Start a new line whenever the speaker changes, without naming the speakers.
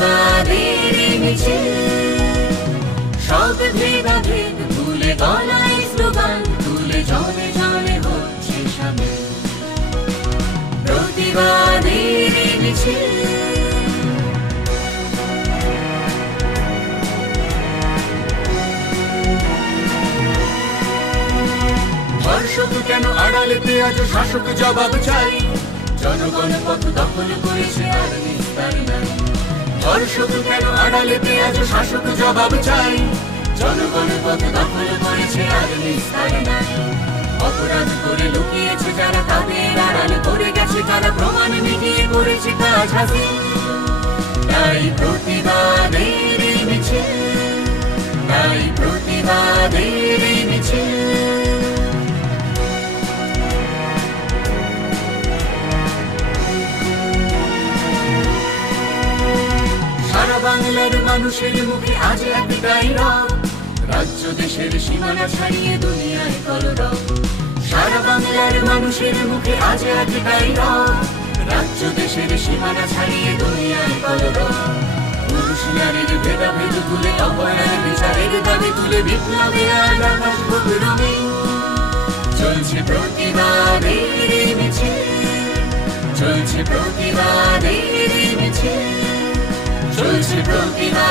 প্রতিবাদের মিছিল সব ভেদাভেদ তুলে গলায় স্লোগান, তুলে ধর্ষক কেন আড়ালেতে আজ শাসক জবাব চাই। জনগণ পথ দখল করেছে আর নিস্তার নাই। ধর্ষক কেন আড়ালে পেঁয়াজ শাসক জবাব চাই। জনগণ পথ দখল করেছে, আর নিস্তার নাই। অপরাধ করে লুকিয়েছে যারা তাদের আড়াল করে গেছে, তারা প্রমাণ মিটিয়ে করেছে কাজ হাসি তাই প্রতিবাদের বাংলার মানুষের মুখে আজ রব রাজ্য দেশের সীমানা ছাড়িয়ে দুনিয়ায় কলরব সারা বাংলার মানুষের মুখে আজ রব রাজ্য দেশের সীমানা ছাড়িয়ে দুনিয়ায় কলরব পুরুষ নারীর ভেদাভেদ তুলে অপরাধ বিচারের দাবি তুলে আকাশ চলছে মিছিল। চলছে প্রতিবাদের এই মিছিল চলছে প্রতিবাদ